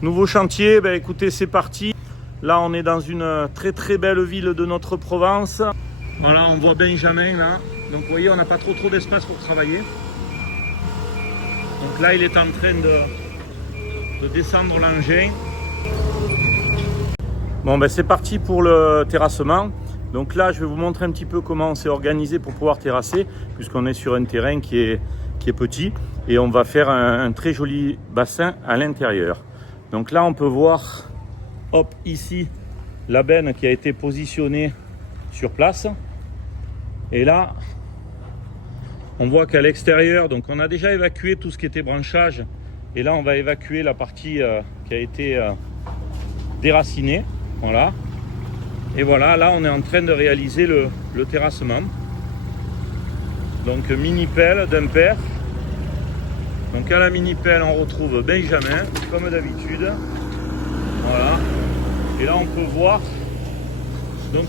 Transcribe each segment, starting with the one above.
Nouveau chantier, ben écoutez, c'est parti. Là, on est dans une très très belle ville de notre Provence. Voilà, on voit Benjamin là. Donc vous voyez, on n'a pas trop d'espace pour travailler. Donc là, il est en train de descendre l'engin. Bon, ben c'est parti pour le terrassement. Donc là, je vais vous montrer un petit peu comment on s'est organisé pour pouvoir terrasser, puisqu'on est sur un terrain qui est petit. Et on va faire un très joli bassin à l'intérieur. Donc là, on peut voir, hop, ici, la benne qui a été positionnée sur place. Et là, on voit qu'à l'extérieur, donc on a déjà évacué tout ce qui était branchage. Et là, on va évacuer la partie qui a été déracinée. Voilà. Et voilà, là, on est en train de réaliser le terrassement. Donc, mini-pelle d'un père. Donc, à la mini-pelle, on retrouve Benjamin, comme d'habitude. Voilà. Et là, on peut voir donc,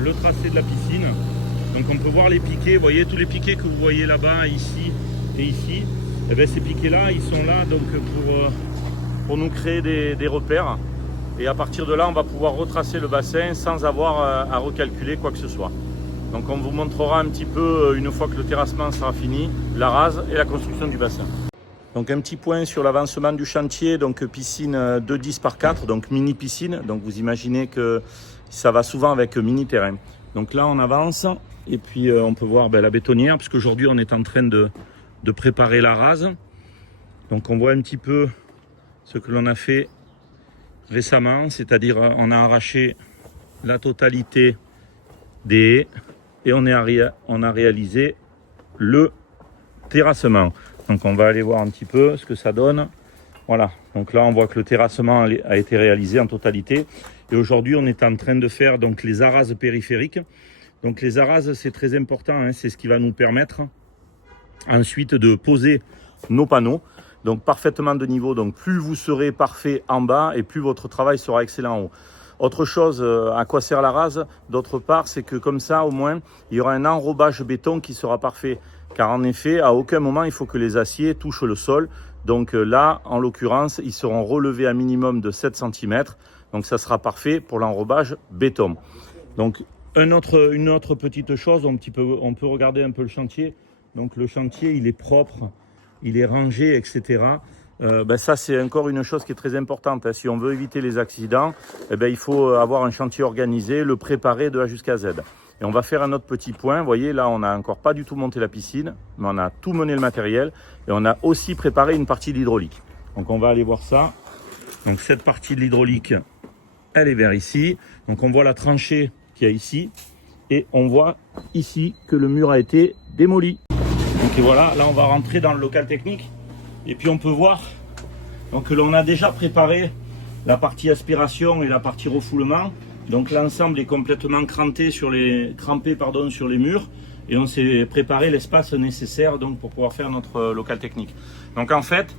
le tracé de la piscine. Donc, on peut voir les piquets. Vous voyez, tous les piquets que vous voyez là-bas, ici et ici. Et bien, ces piquets-là, ils sont là donc, pour nous créer des repères. Et à partir de là, on va pouvoir retracer le bassin sans avoir à recalculer quoi que ce soit. Donc on vous montrera un petit peu, une fois que le terrassement sera fini, la rase et la construction du bassin. Donc un petit point sur l'avancement du chantier, donc piscine 2,10 par 4, donc mini piscine. Donc vous imaginez que ça va souvent avec mini terrain. Donc là on avance et puis on peut voir la bétonnière, puisqu'aujourd'hui on est en train de préparer la rase. Donc on voit un petit peu ce que l'on a fait récemment, c'est-à-dire on a arraché la totalité des haies et on a réalisé le terrassement. Donc on va aller voir un petit peu ce que ça donne. Voilà, donc là on voit que le terrassement a été réalisé en totalité. Et aujourd'hui on est en train de faire donc les arases périphériques. Donc les arases, c'est très important, hein, c'est ce qui va nous permettre ensuite de poser nos panneaux. Donc parfaitement de niveau, donc plus vous serez parfait en bas et plus votre travail sera excellent en haut. Autre chose, à quoi sert la rase? D'autre part, c'est que comme ça, au moins, il y aura un enrobage béton qui sera parfait. Car en effet, à aucun moment, il faut que les aciers touchent le sol. Donc là, en l'occurrence, ils seront relevés à minimum de 7 cm. Donc ça sera parfait pour l'enrobage béton. Donc une autre petite chose, on peut regarder un peu le chantier. Donc le chantier, il est propre, il est rangé, etc. Ça, c'est encore une chose qui est très importante. Si on veut éviter les accidents, il faut avoir un chantier organisé, le préparer de A jusqu'à Z. Et on va faire un autre petit point. Vous voyez, là, on n'a encore pas du tout monté la piscine, mais on a tout mené le matériel. Et on a aussi préparé une partie de l'hydraulique. Donc, on va aller voir ça. Donc, cette partie de l'hydraulique, elle est vers ici. Donc, on voit la tranchée qu'il y a ici. Et on voit ici que le mur a été démoli. Donc, et voilà, là, on va rentrer dans le local technique. Et puis on peut voir donc, que l'on a déjà préparé la partie aspiration et la partie refoulement. Donc l'ensemble est complètement crampé sur les murs. Et on s'est préparé l'espace nécessaire donc, pour pouvoir faire notre local technique. Donc en fait,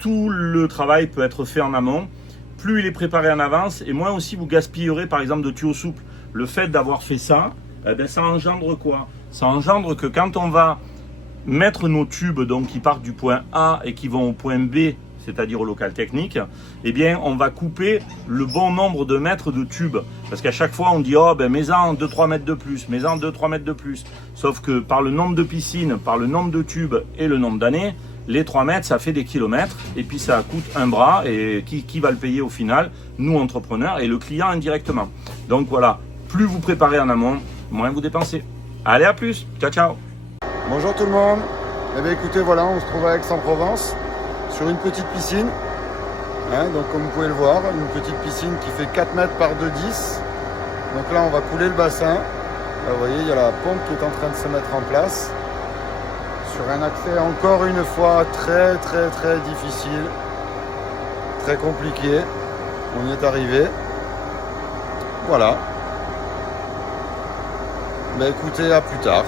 tout le travail peut être fait en amont. Plus il est préparé en avance et moins aussi vous gaspillerez par exemple de tuyaux souples. Le fait d'avoir fait ça, ça engendre quoi? Ça engendre que quand on va mettre nos tubes donc, qui partent du point A et qui vont au point B, c'est-à-dire au local technique, eh bien on va couper le bon nombre de mètres de tubes. Parce qu'à chaque fois on dit oh mets-en 2-3 mètres de plus, mets-en 2-3 mètres de plus. Sauf que par le nombre de piscines, par le nombre de tubes et le nombre d'années, les 3 mètres ça fait des kilomètres et puis ça coûte un bras. Et qui va le payer au final? Nous entrepreneurs et le client indirectement. Donc voilà, plus vous préparez en amont, moins vous dépensez. Allez, à plus, ciao ciao. Bonjour tout le monde. Eh bien écoutez, voilà, on se trouve à Aix-en-Provence sur une petite piscine. Donc comme vous pouvez le voir, une petite piscine qui fait 4 mètres par 2,10. Donc là on va couler le bassin. Là, vous voyez, il y a la pompe qui est en train de se mettre en place. Sur un accès encore une fois très difficile. Très compliqué. On y est arrivé. Voilà. Écoutez, à plus tard.